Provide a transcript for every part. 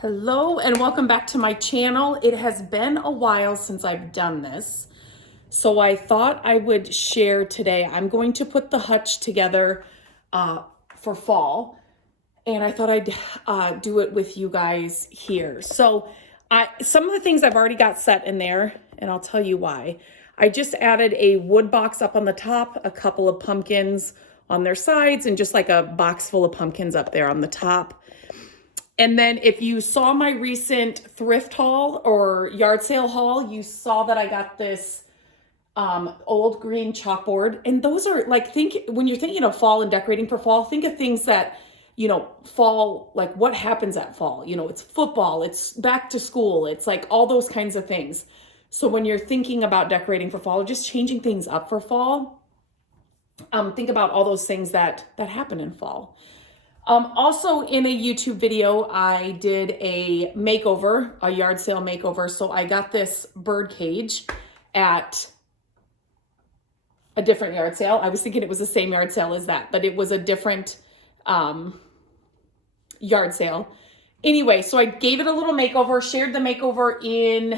Hello and welcome back to my channel. It has been a while since I've done this, so I thought I would share today. I'm going to put the hutch together for fall, and I thought I'd do it with you guys here. So some of the things I've already got set in there, and I'll tell you why. I just added a wood box up on the top, a couple of pumpkins on their sides, and just like a box full of pumpkins up there on the top. And then if you saw my recent thrift haul or yard sale haul, you saw that I got this old green chalkboard. And those are like, when you're thinking of fall and decorating for fall, think of things that, fall, like what happens at fall. It's football, it's back to school, it's like all those kinds of things. So when you're thinking about decorating for fall or just changing things up for fall, think about all those things that happen in fall. Also in a YouTube video, I did a makeover, a yard sale makeover. So I got this bird cage at a different yard sale. I was thinking it was the same yard sale as that, but it was a different yard sale. Anyway, so I gave it a little makeover, shared the makeover in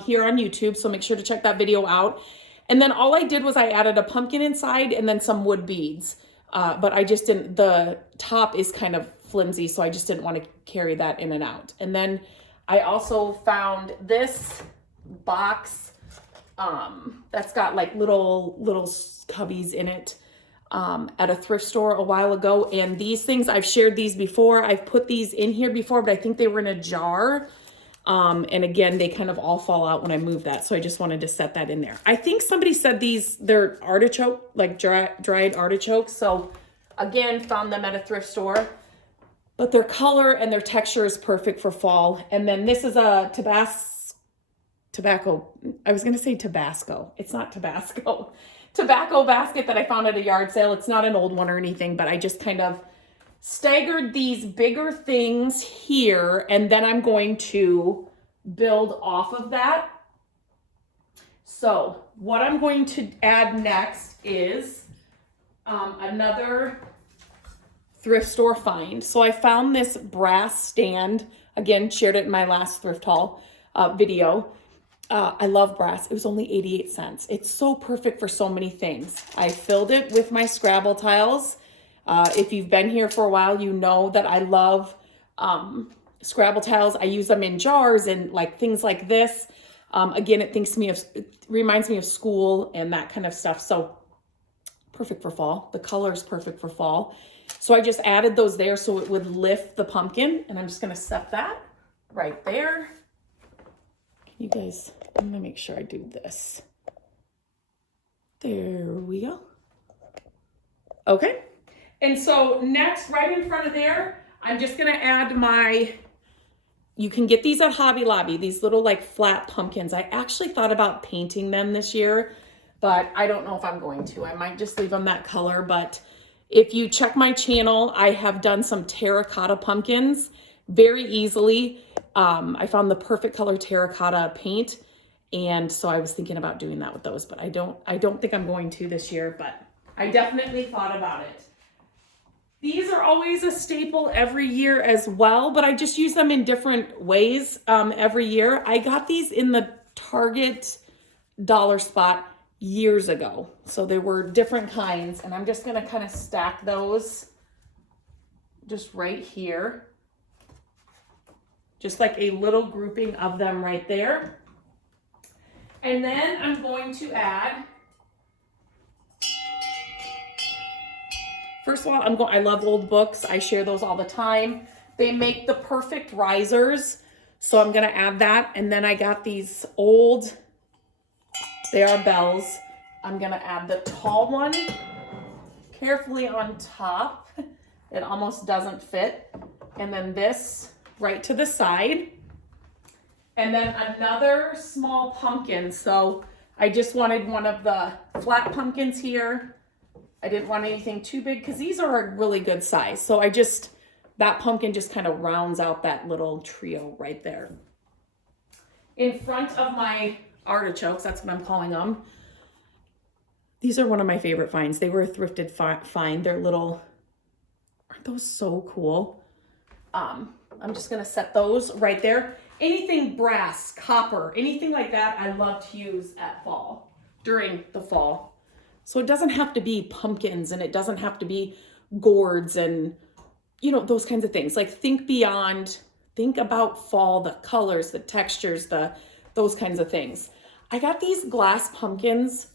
here on YouTube. So make sure to check that video out. And then all I did was I added a pumpkin inside and then some wood beads. But I just didn't, the top is kind of flimsy, so I just didn't want to carry that in and out. And then I also found this box that's got like little cubbies in it at a thrift store a while ago. And these things, I've shared these before. I've put these in here before, but I think they were in a jar. And again, they kind of all fall out when I move that. So I just wanted to set that in there. I think somebody said they're artichoke, like dried artichokes. So again, found them at a thrift store, but their color and their texture is perfect for fall. And then this is a tobacco. I was going to say Tabasco. It's not Tabasco. Tobacco basket that I found at a yard sale. It's not an old one or anything, but I just kind of staggered these bigger things here, and then I'm going to build off of that. So what I'm going to add next is another thrift store find. So I found this brass stand, again, shared it in my last thrift haul video. I love brass. It was only 88 cents. It's so perfect for so many things. I filled it with my Scrabble tiles. If you've been here for a while, you know that I love Scrabble tiles. I use them in jars and like things like this. Again, it reminds me of school and that kind of stuff. So perfect for fall. The color is perfect for fall. So I just added those there so it would lift the pumpkin, and I'm just going to set that right there. Can you guys, I'm going to make sure I do this. There we go. Okay. And so next, right in front of there, I'm just going to add you can get these at Hobby Lobby, these little like flat pumpkins. I actually thought about painting them this year, but I don't know if I'm going to. I might just leave them that color. But if you check my channel, I have done some terracotta pumpkins very easily. I found the perfect color terracotta paint. And so I was thinking about doing that with those, but I don't think I'm going to this year, but I definitely thought about it. These are always a staple every year as well, but I just use them in different ways every year. I got these in the Target dollar spot years ago. So they were different kinds, and I'm just going to kind of stack those just right here. Just like a little grouping of them right there. And then I'm going to add, first of all, I love old books. I share those all the time. They make the perfect risers. So I'm going to add that. And then I got these they are bells. I'm going to add the tall one carefully on top. It almost doesn't fit. And then this right to the side. And then another small pumpkin. So I just wanted one of the flat pumpkins here. I didn't want anything too big because these are a really good size. So that pumpkin just kind of rounds out that little trio right there. In front of my artichokes, that's what I'm calling them. These are one of my favorite finds. They were a thrifted find. They're little, aren't those so cool? I'm just gonna set those right there. Anything brass, copper, anything like that, I love to use at fall, during the fall. So it doesn't have to be pumpkins and it doesn't have to be gourds and, you know, those kinds of things. Like think beyond, think about fall, the colors, the textures, those kinds of things. I got these glass pumpkins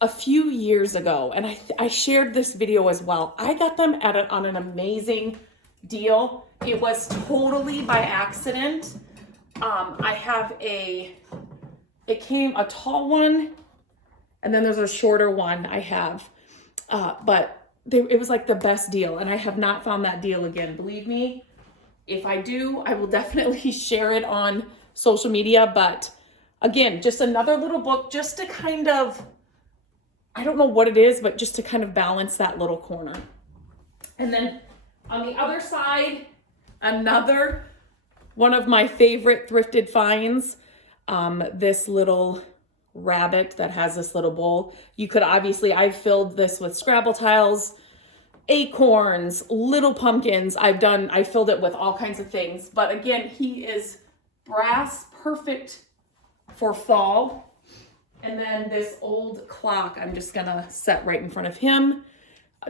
a few years ago, and I shared this video as well. I got them on an amazing deal. It was totally by accident. I have it came a tall one, and then there's a shorter one I have, but it was like the best deal, and I have not found that deal again. Believe me, if I do, I will definitely share it on social media. But again, just another little book just to kind of, I don't know what it is, but just to kind of balance that little corner. And then on the other side, another one of my favorite thrifted finds, this little rabbit that has this little bowl. You could obviously, I've filled this with Scrabble tiles, acorns, little pumpkins. I filled it with all kinds of things. But again, he is brass, perfect for fall. And then this old clock, I'm just gonna set right in front of him.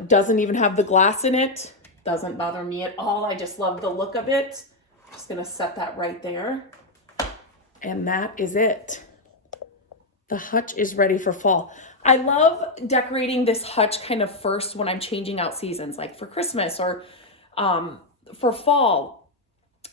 Doesn't even have the glass in it. Doesn't bother me at all. I just love the look of it. Just gonna set that right there. And that is it. The hutch is ready for fall. I love decorating this hutch kind of first when I'm changing out seasons, like for Christmas or for fall.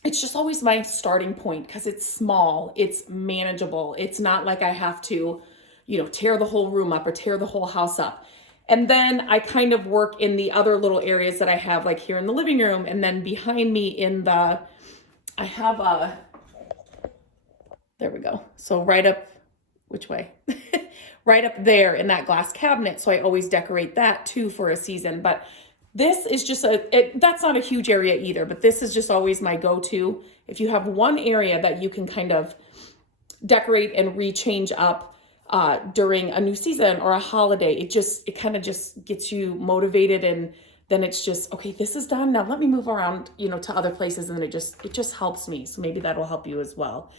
It's just always my starting point because it's small, it's manageable. It's not like I have to, you know, tear the whole room up or tear the whole house up. And then I kind of work in the other little areas that I have, like here in the living room, and then behind me I have there we go. So right up, which way? Right up there in that glass cabinet. So I always decorate that too for a season. But this is just that's not a huge area either, but this is just always my go-to. If you have one area that you can kind of decorate and rechange up during a new season or a holiday, it kind of just gets you motivated, and then it's just, okay, this is done. Now let me move around, you know, to other places, and it just helps me. So maybe that'll help you as well.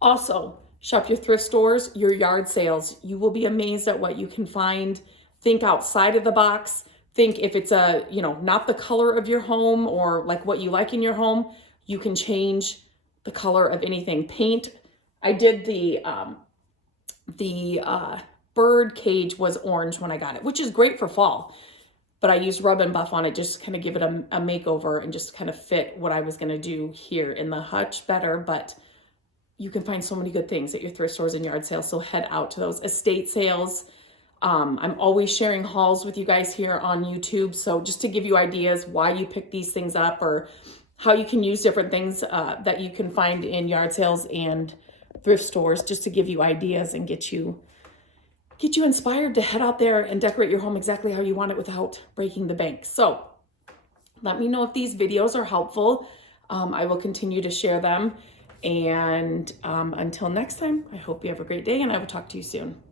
Also, shop your thrift stores, your yard sales. You will be amazed at what you can find. Think outside of the box. Think if it's not the color of your home or like what you like in your home, you can change the color of anything. Paint. I did the bird cage was orange when I got it, which is great for fall. But I used rub and buff on it just to kind of give it a makeover and just kind of fit what I was going to do here in the hutch better. But you can find so many good things at your thrift stores and yard sales. So head out to those estate sales. I'm always sharing hauls with you guys here on YouTube. So just to give you ideas why you pick these things up or how you can use different things that you can find in yard sales and thrift stores, just to give you ideas and get you inspired to head out there and decorate your home exactly how you want it without breaking the bank. So let me know if these videos are helpful. I will continue to share them. And until next time, I hope you have a great day, and I will talk to you soon.